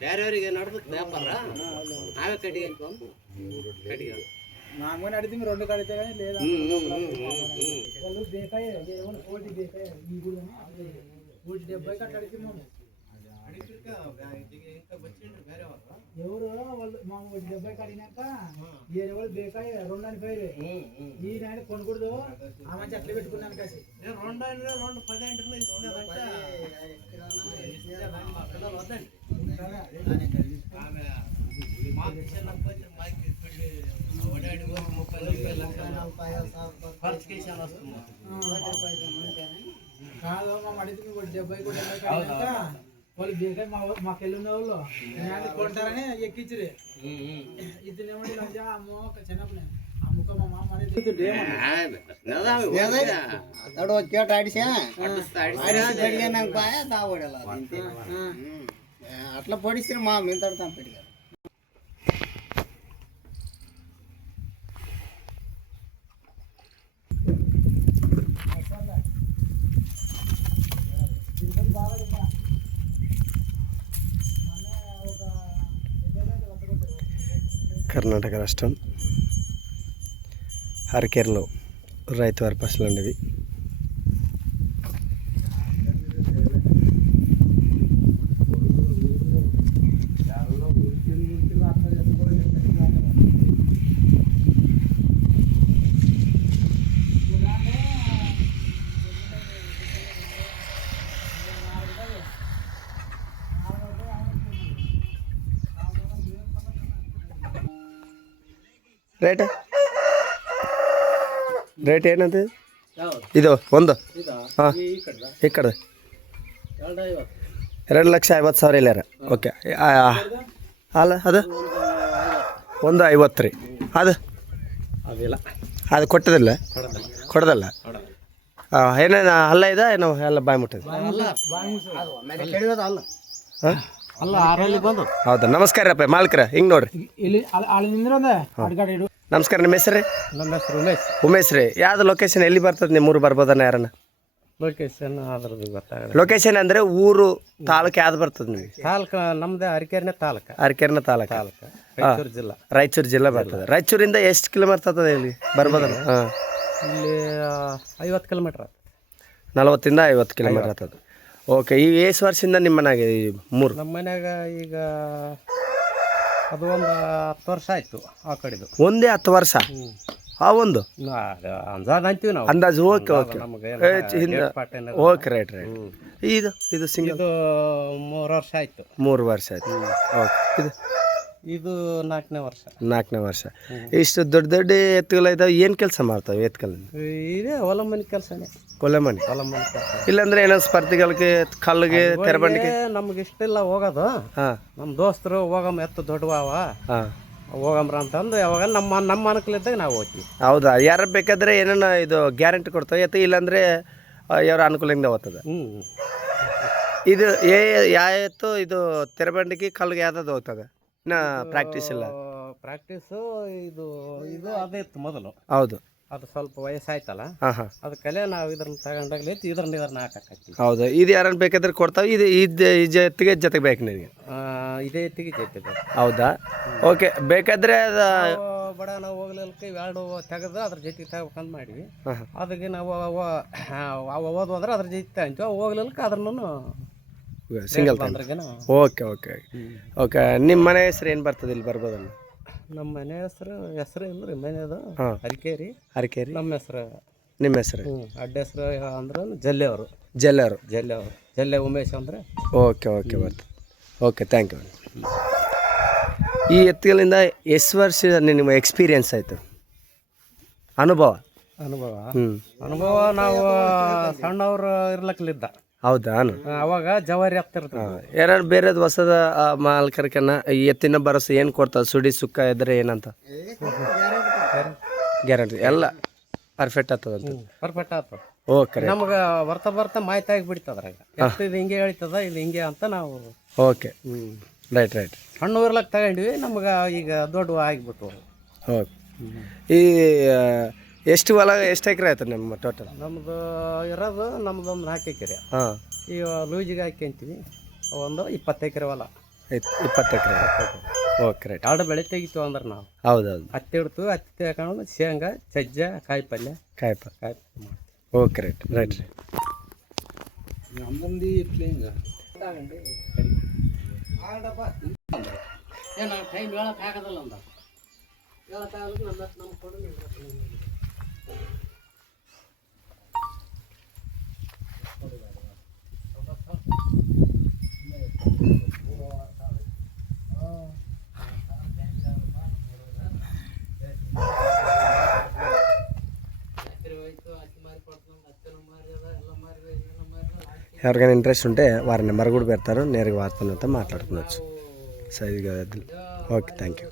ಬೇರೆಯವರಿಗೆ ನಡ್ದಕ್ಕೆ ವ್ಯಾಪಾರ ನಾವೇ ಕಟ್ಟಿಗೆ ಕಟ್ಟಿಗೆ నామని అడిగితే మీరు రెండు కడితే కానీ లేదా వాళ్ళు బేకాయ కోటి బేకాయ ఈ గుడి కోటి 70 కట్ట అడిగితే ఎవరు వాళ్ళు మా 70 కడిగినాక వేరే వాళ్ళు బేకాయ 2 అని పోయి ఈ నాయన కొనుకూడదు ఆ మంచి అట్లా పెట్టుకున్నాను కాసి 2 10 అంటే ఇస్తున్నదంటే పిల్లలు వద్దండి కాదు మా అడిగితే 70 కూడా వాళ్ళు బేకాయ మాకెళ్ళి ఉన్న వాళ్ళు నేను కొంటారని ఎక్కించరు ఇతనేమంటే లంజా అమ్మో చిన్నప్పుడు అమ్ముకో మా మామ అట్లా పొడిస్తే మా మేము తడతాం పెడిగారు కర్ణాటక రాష్ట్రం హరికేర్లో రైతువారి పశువులు అండి ఇవి. ರೇಟ್ ಏನಂತ ಇದು ಒಂದು ಹಾಂ ಈ ಕಡೆ 2,50,000 ಇಲ್ಲಾರ ಓಕೆ ಅಲ್ಲ ಅದು 1,50,000 ರೀ ಅದು ಅದಿಲ್ಲ ಅದು ಕೊಟ್ಟದಿಲ್ಲ ಕೊಡೋದಲ್ಲ ಏನೇನು ಅಲ್ಲ ಇದೆ ಏನೋ ಎಲ್ಲ ಬಾಯಿ ಮುಟ್ಟದ ಹಾಂ ಅಲ್ಲ ಆರಲ್ಲಿ ಬಂದು ಹೌದಾ ನಮಸ್ಕಾರ ರಪ್ಪ ಮಾಲೀಕರ ಹಿಂಗೆ ನೋಡ್ರಿ ಇಲ್ಲಿ ಅಲ್ಲಿ ನಮಸ್ಕಾರ ನಿಮ್ಮ ಹೆಸರು ರೀ ನಮ್ಮ ಹೆಸರು ಉಮೇಶ್ ಉಮೇಶ್ ರೀ ಯಾವ್ದು ಲೊಕೇಶನ್ ಎಲ್ಲಿ ಬರ್ತದೆ ನಿಮ್ಮ ಊರು ಬರ್ಬೋದನ್ನ ಯಾರನ್ನ ಲೊಕೇಶನ್ ಅದ್ರದ್ದು ಗೊತ್ತಾಗಲ್ಲ ಲೊಕೇಶನ್ ಅಂದರೆ ಊರು ತಾಲೂಕು ಯಾವ್ದು ಬರ್ತದೆ ನಿಮಗೆ ತಾಲೂಕು ನಮ್ದು ಅರಕೆರೆನೇ ತಾಲೂಕು ಅರಕೆರೆನ ತಾಲೂಕು ರಾಯಚೂರು ಜಿಲ್ಲಾ ರಾಯಚೂರು ಜಿಲ್ಲೆ ಬರ್ತದೆ ರಾಯಚೂರಿಂದ ಎಷ್ಟು ಕಿಲೋಮೀಟರ್ ಆಗ್ತದೆ ಇಲ್ಲಿ ಬರ್ಬೋದಲ್ಲ ಹಾಂ ಇಲ್ಲಿ 50 ಕಿಲೋಮೀಟ್ರ್ ಆಗ್ತದೆ 40 to 50 ಕಿಲೋಮೀಟರ್ ಆಗ್ತದೆ ಓಕೆ ಈ ಎಷ್ಟು ವರ್ಷದಿಂದ ನಿಮ್ಮ ಮನೆಯಾಗ ಈ ಮೂರು ನಮ್ಮ ಮನ್ಯಾಗ ಈಗ ಅದು ಒಂದು 10 ವರ್ಷ ಆಯಿತು ಆ ಕಡೆದು ಒಂದೇ 10 ವರ್ಷ ಆ ಒಂದು ಅಂದಾಜು ಅಂತೀವಿ ನಾವು ಅಂದಾಜು ಓಕೆ ಓಕೆ ಹಿಂದೆ ಓಕೆ ರೈಟ್ ಇದು ಇದು ಸಿಂಗಲ್ ಇದು 3 ವರ್ಷ ಆಯಿತು 3 ವರ್ಷ ಆಯ್ತು ಓಕೆ ಇದು 4ನೇ ವರ್ಷ 4ನೇ ವರ್ಷ ಇಷ್ಟು ದೊಡ್ಡ ದೊಡ್ಡ ಎತ್ತುಗಳು ಇದಾವೆ ಏನು ಕೆಲಸ ಮಾಡ್ತಾವೆ ಎತ್ತುಗಳಿಂದ ಇದೇ ಹೊಲ ಮನೆ ಕೆಲಸನೇ ಹೊಲ ಮನೆ ಕೆಲಸ ಇಲ್ಲಾಂದ್ರೆ ಏನೋ ಸ್ಪರ್ಧೆಗಳಿಗೆ ಕಲ್ಲಿಗೆ ತೆರಬಂಡಿಗೆ ನಮ್ಗೆ ಇಷ್ಟಿಲ್ಲ ಹೋಗೋದು ಹಾಂ ನಮ್ಮ ದೋಸ್ತರು ಹೋಗಮ್ಮ ಎತ್ತು ದೊಡ್ಡವ ಹಾಂ ಹೋಗಮ್ರ ಅಂತಂದು ಯಾವಾಗ ನಮ್ಮ ಅನುಕೂಲಿದ್ದಾಗ ನಾವು ಹೋಗ್ತೀವಿ ಹೌದಾ ಯಾರು ಬೇಕಾದ್ರೆ ಏನೇನು ಇದು ಗ್ಯಾರಂಟಿ ಕೊಡ್ತಾವೆ ಎತ್ತು ಇಲ್ಲಾಂದ್ರೆ ಯಾರ ಅನುಕೂಲದಿಂದ ಹೋಗ್ತದೆ ಇದು ಯಾವ ಎತ್ತು ಇದು ತೆರಬಂಡಿಗೆ ಕಲ್ಲಿಗೆ ಯಾವ್ದು ಹೋಗ್ತದೆ ಇನ್ನು ಪ್ರಾಕ್ಟೀಸ್ ಇಲ್ಲ ಪ್ರಾಕ್ಟೀಸು ಇದು ಇದು ಅದೇ ಇತ್ತು ಮೊದಲು ಹೌದು ಅದು ಸ್ವಲ್ಪ ವಯಸ್ಸಾಯ್ತಲ್ಲ ಹಾಂ ಹಾಂ ಅದಕ್ಕಲ್ಲೇ ನಾವು ಇದನ್ನ ತಗೊಂಡಾಗಲೇ ಇದನ್ನ ಹಾಕಿ ಹೌದು ಇದು ಯಾರನ್ನ ಬೇಕಾದ್ರೆ ಕೊಡ್ತಾವೆ ಇದು ಈ ಜೊತೆಗೆ ಬೇಕು ನಿನಗೆ ಇದೇ ಎತ್ತಿಗೆ ಜೊತೆಗೆ ಹೌದಾ ಓಕೆ ಬೇಕಾದ್ರೆ ಅದು ಬಡ ನಾವು ಹೋಗ್ಲಿಕ್ಕೆ ಎರಡು ತೆಗೆದು ಅದ್ರ ಜೊತೆಗೆ ತಗೋಬೇಕಂತ ಮಾಡಿವಿ ಅದಕ್ಕೆ ನಾವು ಓದು ಅಂದ್ರೆ ಅದ್ರ ಜೊತೆ ತಗೊಂತೀವಿ ಹೋಗ್ಲಿಕ್ಕೆ ಅದ್ರನ್ನು ಸಿಂಗಲ್ ಓಕೆ ಓಕೆ ಓಕೆ ನಿಮ್ಮ ಮನೆ ಹೆಸರು ಏನು ಬರ್ತದೆ ಇಲ್ಲಿ ಬರ್ಬೋದಲ್ಲ ನಮ್ಮ ಮನೆ ಹೆಸರು ಇಲ್ರಿ ಮನೆಯದು ಅರಿಕೇರಿ ನಮ್ಮ ಹೆಸರು ನಿಮ್ಮ ಹೆಸರು ಅಡ್ಡ ಹೆಸರು ಅಂದ್ರೆ ಜಲ್ಲೆಯವರು ಜಲ್ಲೆ ಉಮೇಶ್ ಅಂದರೆ ಓಕೆ ಓಕೆ ಬರ್ತದೆ ಓಕೆ ಥ್ಯಾಂಕ್ ಯು ಈ ಎತ್ತುಗಳಿಂದ ಎಷ್ಟು ವರ್ಷ ನಿಮ್ಮ ಎಕ್ಸ್ಪೀರಿಯನ್ಸ್ ಆಯಿತು ಅನುಭವ ನಾವು ಸಣ್ಣವ್ರು ಇರ್ಲಕ್ಕಲಿದ್ದ ಹೌದಾ ಅವಾಗ ಜವಾರಿ ಆಗ್ತಿರ್ತದೆ ಯಾರು ಬೇರೆದು ಹೊಸದ ಮಾಲಕರ್ಕನ್ನ ಈ ಎತ್ತಿನ ಭರೋಸೆ ಏನು ಕೊಡ್ತದೆ ಸುಡಿ ಸುಕ್ಕ ಇದ್ರೆ ಏನಂತ ಗ್ಯಾರಂಟಿ ಎಲ್ಲ ಪರ್ಫೆಕ್ಟ್ ಆಗ್ತದಂತ ಪರ್ಫೆಕ್ಟ್ ಆಗ್ತದೆ ಓಕೆ ನಮ್ಗೆ ಬರ್ತಾ ಮಾಹಿತಿ ಆಗಿಬಿಡ್ತದ್ರಾಗ ಇದು ಹಿಂಗೆ ಹೇಳ್ತದ ಇದು ಹಿಂಗೆ ಅಂತ ನಾವು ಓಕೆ ರೈಟ್ ಸಣ್ಣ ಇರ್ಲಕ್ಕೆ ತಗೊಂಡ್ವಿ ನಮ್ಗೆ ಈಗ ದೊಡ್ಡ ಆಗಿಬಿಟ್ಟು ಓಕೆ ಈ ಎಷ್ಟು ಹೊಲ ಎಷ್ಟು ಎಕರೆ ಆಯ್ತು ನಿಮ್ಮ ಟೋಟಲ್? ನಮ್ದು ಇರೋದು ನಮ್ದು ಒಂದು 4 ಎಕರೆ. ಹಾಂ, ಈಗ ಲೂಜಿಗೆ ಹಾಕ್ಯಂತೀವಿ ಒಂದು 20 ಎಕರೆ ಹೊಲ. 20 ಎಕರೆ. Okay right. 2 ಬೆಳೆ ತೆಗಿತೀವಿ ಅಂದ್ರೆ ನಾವು. ಹೌದೌದು. ಹತ್ತಿ ಇಡ್ತೀವಿ, ಹತ್ತಿ ತಗೊಂಡು ಶೇಂಗಾ, ಸಜ್ಜೆ, ಕಾಯಿಪಲ್ಯ ಕಾಯಿಪಲ್ಯ. ಓಕೆ ರೈಟ್ ರೈಟ್ ರೀ. ನಮ್ಮಂದಿ ಪ್ಲೇಂಗ ಏನು ಟೈಮ್ ಹೇಳಕ್ಕೆ ಆಗೋದಿಲ್ಲ ಅಂದ ಹೇಳಕ್ಕಾಗಲ್ಲ. ನಮ್ಮ ಕೊಡು ఎవరికైనా ఇంట్రెస్ట్ ఉంటే వారి నెంబర్ కూడా పెడతారు, నేరుగా వారితో మాట్లాడుకోవచ్చు. సరిగా ఓకే, థ్యాంక్ యూ.